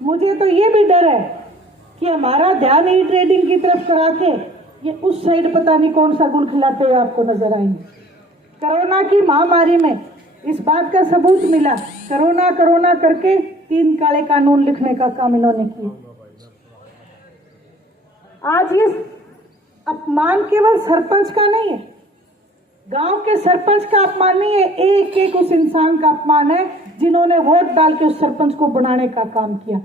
मुझे तो ये भी डर है कि हमारा ध्यान ई ट्रेडिंग की तरफ करा के ये उस साइड पता नहीं कौन सा गुण खिलाते हुए आपको नजर आएंगे। कोरोना की महामारी में इस बात का सबूत मिला, कोरोना कोरोना करके 3 काले कानून लिखने का काम इन्होंने किया। आज ये अपमान केवल सरपंच का नहीं है, गांव के सरपंच का अपमान नहीं है, एक एक उस इंसान का अपमान है जिन्होंने वोट डाल के उस सरपंच को बनाने का काम किया।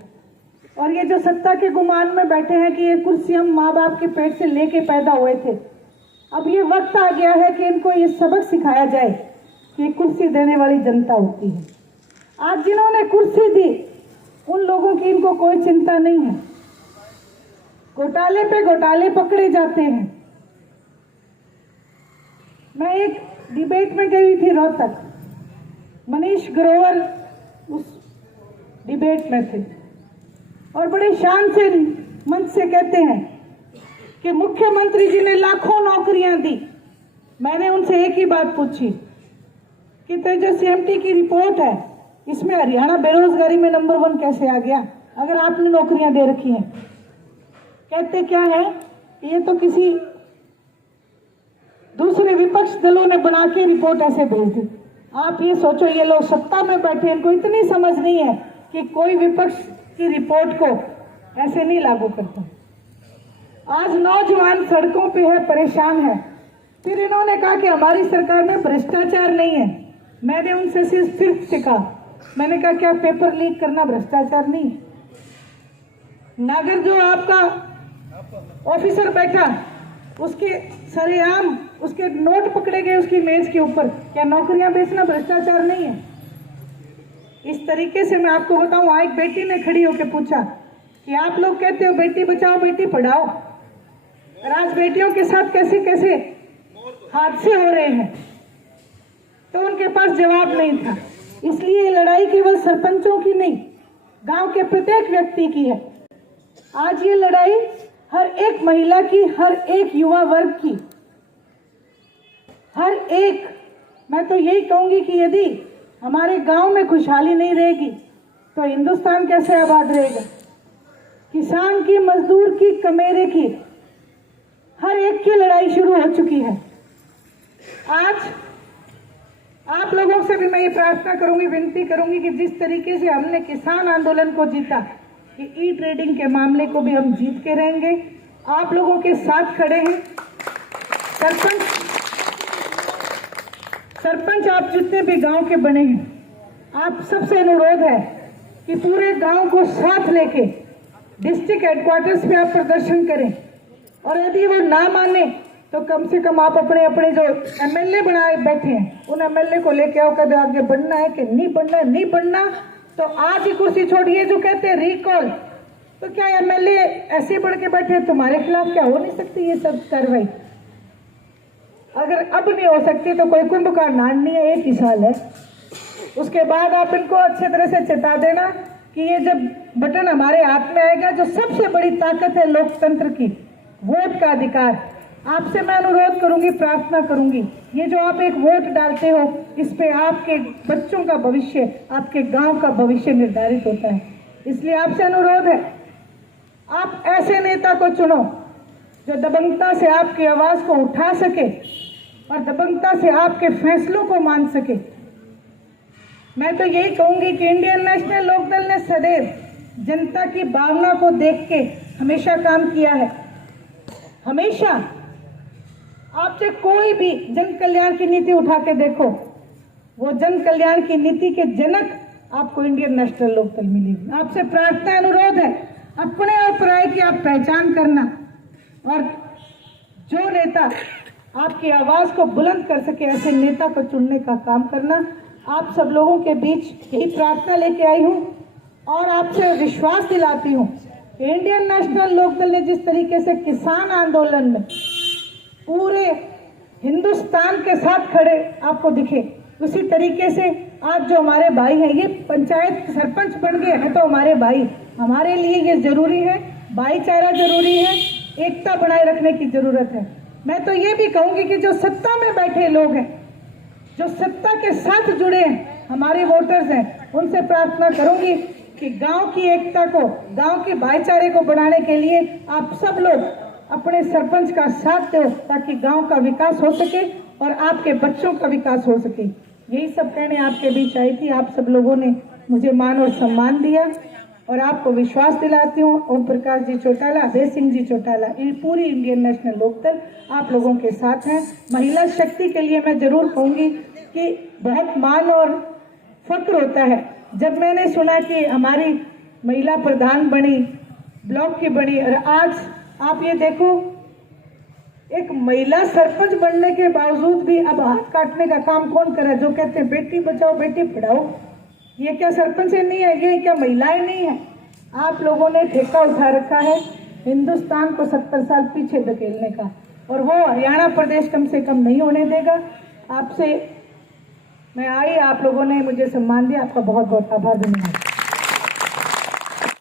और ये जो सत्ता के गुमान में बैठे हैं कि ये कुर्सी हम माँ बाप के पेट से लेके पैदा हुए थे, अब ये वक्त आ गया है कि इनको ये सबक सिखाया जाए कि कुर्सी देने वाली जनता होती है। आज जिन्होंने कुर्सी दी उन लोगों की इनको कोई चिंता नहीं है, घोटाले पे घोटाले पकड़े जाते हैं। मैं एक डिबेट में गई थी रोहतक, मनीष ग्रोवर उस डिबेट में थे और बड़े शान से मंच से कहते हैं कि मुख्यमंत्री जी ने लाखों नौकरियां दी। मैंने उनसे एक ही बात पूछी कि तो जो सीएमटी की रिपोर्ट है इसमें हरियाणा बेरोजगारी में नंबर 1 कैसे आ गया अगर आपने नौकरियां दे रखी हैं। कहते क्या है, ये तो किसी दूसरे विपक्ष दलों ने बना के रिपोर्ट ऐसे भेज दी। आप ये सोचो, ये लोग सत्ता में बैठे, इनको इतनी समझ नहीं है कि कोई विपक्ष की रिपोर्ट को ऐसे नहीं लागू करता। आज नौजवान सड़कों पे है, परेशान है। फिर इन्होंने कहा कि हमारी सरकार में भ्रष्टाचार नहीं है। मैंने उनसे सिर्फ कहा, मैंने कहा क्या पेपर लीक करना भ्रष्टाचार नहीं है? नागर जो आपका ऑफिसर बैठा उसके सरेआम उसके नोट पकड़े गए उसकी मेज के ऊपर, क्या नौकरियां बेचना भ्रष्टाचार नहीं है? इस तरीके से मैं आपको बताऊं, आज एक बेटी ने खड़ी होकर पूछा कि आप लोग कहते हो बेटी बचाओ बेटी पढ़ाओ, और आज बेटियों के साथ कैसे कैसे हादसे हो रहे हैं, तो उनके पास जवाब नहीं था। इसलिए ये लड़ाई केवल सरपंचों की नहीं, गांव के प्रत्येक व्यक्ति की है। आज ये लड़ाई हर एक महिला की, हर एक युवा वर्ग की, हर एक, मैं तो यही कहूंगी कि यदि हमारे गांव में खुशहाली नहीं रहेगी तो हिंदुस्तान कैसे आबाद रहेगा? किसान की, मजदूर की, कमेरे की, हर एक की लड़ाई शुरू हो चुकी है। आज आप लोगों से भी मैं ये प्रार्थना करूंगी, विनती करूंगी कि जिस तरीके से हमने किसान आंदोलन को जीता, कि ई ट्रेडिंग के मामले को भी हम जीत के रहेंगे। आप लोगों के साथ खड़े हैं। सरपंच आप जितने भी गांव के बने हैं, आप सबसे अनुरोध है कि पूरे गांव को साथ लेके डिस्ट्रिक्ट हेडक्वार्टर्स पे आप प्रदर्शन करें, और यदि वो ना माने तो कम से कम आप अपने अपने जो एमएलए बनाए बैठे हैं उन एमएलए को लेके आओ, कदम आगे बढ़ना है कि नहीं बढ़ना है। नहीं बढ़ना तो आज ही कुर्सी छोड़िए। जो कहते हैं रिकॉल, तो क्या एमएलए ऐसे बढ़ के बैठे तुम्हारे खिलाफ? क्या हो नहीं सकती ये सब कार्रवाई? अगर अब नहीं हो सकती तो कोई कुंभकर्ण नहीं है, 1 ही साल है। उसके बाद आप इनको अच्छे तरह से चेता देना कि ये जब बटन हमारे हाथ में आएगा, जो सबसे बड़ी ताकत है लोकतंत्र की, वोट का अधिकार, आपसे मैं अनुरोध करूंगी, प्रार्थना करूंगी, ये जो आप एक वोट डालते हो, इस पे आपके बच्चों का भविष्य, आपके गांव का भविष्य निर्धारित होता है। इसलिए आपसे अनुरोध है, आप ऐसे नेता को चुनो जो दबंगता से आपकी आवाज को उठा सके और दबंगता से आपके फैसलों को मान सके। मैं तो यही कहूंगी कि इंडियन नेशनल लोकदल ने सदैव जनता की भावना को देख के हमेशा काम किया है। हमेशा आपसे कोई भी जन कल्याण की नीति उठा के देखो, वो जन कल्याण की नीति के जनक आपको इंडियन नेशनल लोकदल मिलेगी। आपसे प्रार्थना अनुरोध है, अपने और पराये की आप पहचान करना, और जो नेता आपकी आवाज को बुलंद कर सके ऐसे नेता को चुनने का काम करना। आप सब लोगों के बीच यही प्रार्थना लेके आई हूँ और आपसे विश्वास दिलाती हूँ कि इंडियन नेशनल लोकदल ने जिस तरीके से किसान आंदोलन में पूरे हिंदुस्तान के साथ खड़े आपको दिखे, उसी तरीके से आज जो हमारे भाई हैं, ये पंचायत सरपंच बन गए हैं तो हमारे भाई, हमारे लिए ये जरूरी है, भाईचारा जरूरी है, एकता बनाए रखने की जरूरत है। मैं तो ये भी कहूंगी कि जो सत्ता में बैठे लोग हैं, जो सत्ता के साथ जुड़े हैं, हमारे वोटर्स हैं, उनसे प्रार्थना करूंगी कि गांव की एकता को, गांव के भाईचारे को बढ़ाने के लिए आप सब लोग अपने सरपंच का साथ दो ताकि गांव का विकास हो सके और आपके बच्चों का विकास हो सके। यही सब कहने आपके बीच आई थी। आप सब लोगों ने मुझे मान और सम्मान दिया और आपको विश्वास दिलाती हूँ, ओम प्रकाश जी चौटाला, अभय सिंह जी चौटाला, इन पूरी इंडियन नेशनल लोकदल आप लोगों के साथ हैं। महिला शक्ति के लिए मैं जरूर कहूँगी कि बहुत मान और फक्र होता है जब मैंने सुना कि हमारी महिला प्रधान बनी, ब्लॉक की बनी, और आज आप ये देखो एक महिला सरपंच बनने के बावजूद भी अब हाथ काटने का काम कौन कर रहा है? जो कहते हैं बेटी बचाओ बेटी पढ़ाओ, ये क्या सरपंच नहीं है? ये क्या महिलाएं नहीं है? आप लोगों ने ठेका उठा रखा है हिंदुस्तान को 70 साल पीछे धकेलने का, और वो हरियाणा प्रदेश कम से कम नहीं होने देगा। आपसे मैं आई, आप लोगों ने मुझे सम्मान दिया, आपका बहुत बहुत आभार, धन्यवाद।